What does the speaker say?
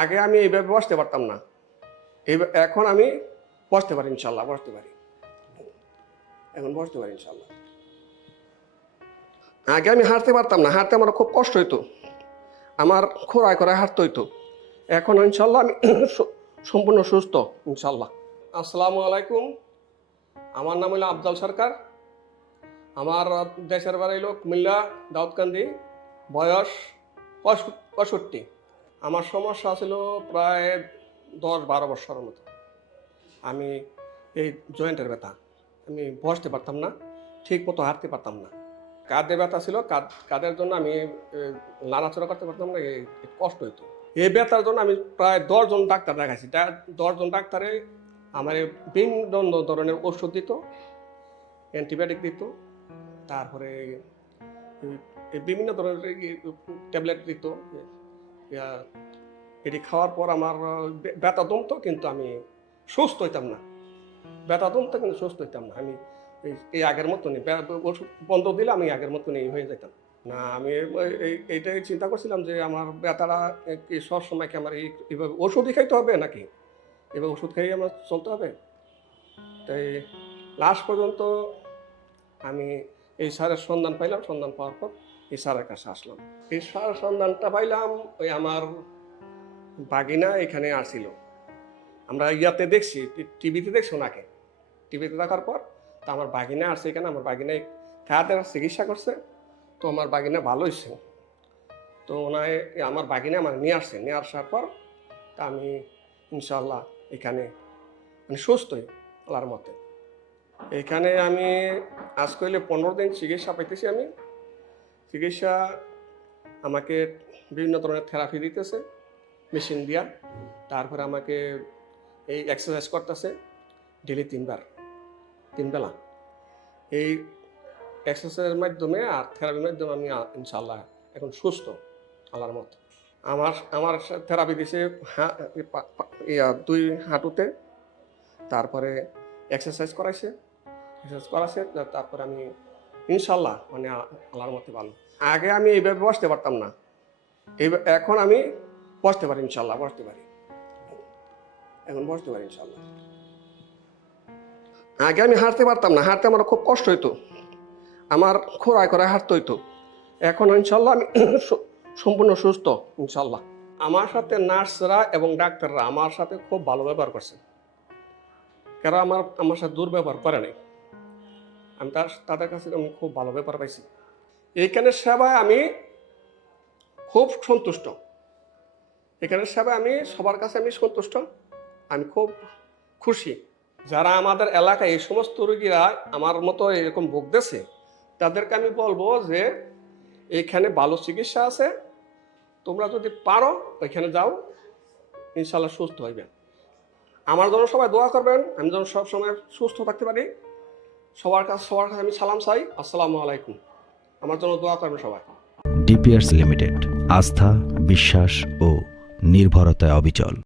আগে আমি এইভাবে বসতে পারতাম না। এখন আমি বসতে পারি ইনশাল্লাহ, বসতে পারি। এখন বসতে পারি ইনশাল্লাহ। আগে আমি হাঁটতে পারতাম না, হাঁটতে আমার খুব কষ্ট হইতো। আমার খোরায় করে হাঁটতে হইতো। এখন ইনশাল্লাহ আমি সম্পূর্ণ সুস্থ ইনশাল্লাহ। আসসালামু আলাইকুম। আমার নাম হলো আফজাল সরকার। আমার দেশের বাড়ি হলো কুমিল্লা দাউদকান্দি, বয়স পঁয়ষট্টি। আমার সমস্যা ছিল প্রায় দশ বারো বছরের মতো। আমি এই জয়েন্টের ব্যথা। আমি বসতে পারতাম না, ঠিক মতো হাঁটতে পারতাম না। কাঁধে ব্যথা ছিল, কাঁধ, কাঁধের জন্য আমি নাড়াচড়া করতে পারতাম না কষ্ট হইতো। এই ব্যথার জন্য আমি প্রায় দশজন ডাক্তার দেখাইছি। দশজন ডাক্তারে আমার বিভিন্ন ধরনের ওষুধ দিত, অ্যান্টিবায়োটিক দিত, তারপরে বিভিন্ন ধরনের ট্যাবলেট দিত এটি খাওয়ার পর আমার ব্যথা দমতো, কিন্তু আমি সুস্থ হইতাম না। ব্যথা দমতো, কিন্তু সুস্থ হইতাম না। আমি এই- আগের মতনই ওষুধ বন্ধ দিলে আমি আগের মতনই হয়ে যেতাম না, আমি এই- এই- এইটাই চিন্তা করছিলাম যে আমার ব্যথাটা কি সবসময় কি আমার এই, এইভাবে ওষুধই খাইতে হবে নাকি? এবার ওষুধ খেয়ে আমার চলতে হবে? তাই লাস্ট পর্যন্ত আমি এই সারের সন্ধান পাইলাম। সন্ধান পাওয়ার পর এই কাছে আসলাম। এই সন্ধানটা পাইলাম, ওই আমার বাগিনা এখানে আসছিল আমরা ইয়াতে দেখছি টিভিতে দেখছি ওনাকে টিভিতে দেখার পর তো আমার বাগিনা আসছে এখানে, আমার বাগিনায় খায়াতের চিকিৎসা করছে। তো আমার বাগিনা ভালো হয়েছে তো ওনায় আমার বাগিনা আমার নিয়ে আসছে। নিয়ে আসার পর তা আমি ইনশাল্লাহ এখানে মানে সুস্থই আল্লাহর মতে। এখানে আমি আজ করলে পনেরো দিন চিকিৎসা পাইতেছি আমি। চিকিৎসা আমাকে বিভিন্ন ধরনের থেরাপি দিতেছে মেশিন দিয়া। তারপরে আমাকে এই এক্সারসাইজ করতেছে ডেলি তিনবার, তিনবেলা। এই এক্সারসাইজের মাধ্যমে আর থেরাপির মাধ্যমে আমি ইনশাল্লাহ এখন সুস্থ, আল্লাহর মতো আমার আমার থেরাপি দিছে দুই হাঁটুতে। তারপরে এক্সারসাইজ করাইছে। এক্সারসাইজ করাছে তারপরে আমি ইনশাল্লাহ মানে আল্লাহর মতে ভালো। আগে আমি এইভাবে বসতে পারতাম না। এখন আমি বসতে পারি ইনশাল্লাহ, বসতে পারি। এখন বসতে পারি ইনশাল্লাহ। আগে আমি হাঁটতে পারতাম না, হাঁটতে আমার খুব কষ্ট হইতো। আমার খোরায় করে হাঁটতে হইতো। এখন ইনশাল্লাহ আমি সম্পূর্ণ সুস্থ ইনশাল্লাহ। আমার সাথে নার্সরা এবং ডাক্তাররা আমার সাথে খুব ভালো ব্যবহার করছে। কারণ আমার আমার সাথে দুর্ব্যবহার করে নাই? আমি তার তাদের কাছে আমি খুব ভালো ব্যাপার পাইছি। এইখানের সেবায় আমি খুব সন্তুষ্ট। এখানের সেবায় আমি সবার কাছে আমি সন্তুষ্ট। আমি খুব খুশি। যারা আমাদের এলাকায় এই সমস্ত রোগীরা আমার মতো এরকম ভুগতেছে, তাদেরকে আমি বলব যে এখানে ভালো চিকিৎসা আছে। তোমরা যদি পারো, ওইখানে যাও। ইনশাল্লাহ সুস্থ হইবে আমার জন্য সবাই দোয়া করবেন। আমি যেন সবসময় সুস্থ থাকতে পারি। সবার কাছে সবার কাছে আমি সালাম চাই। আসসালামু আলাইকুম। আমার জন্য দোয়া করবেন সবাই। ডিপিয়ার্স লিমিটেড, আস্থা, বিশ্বাস ও নির্ভরতায় অবিচল।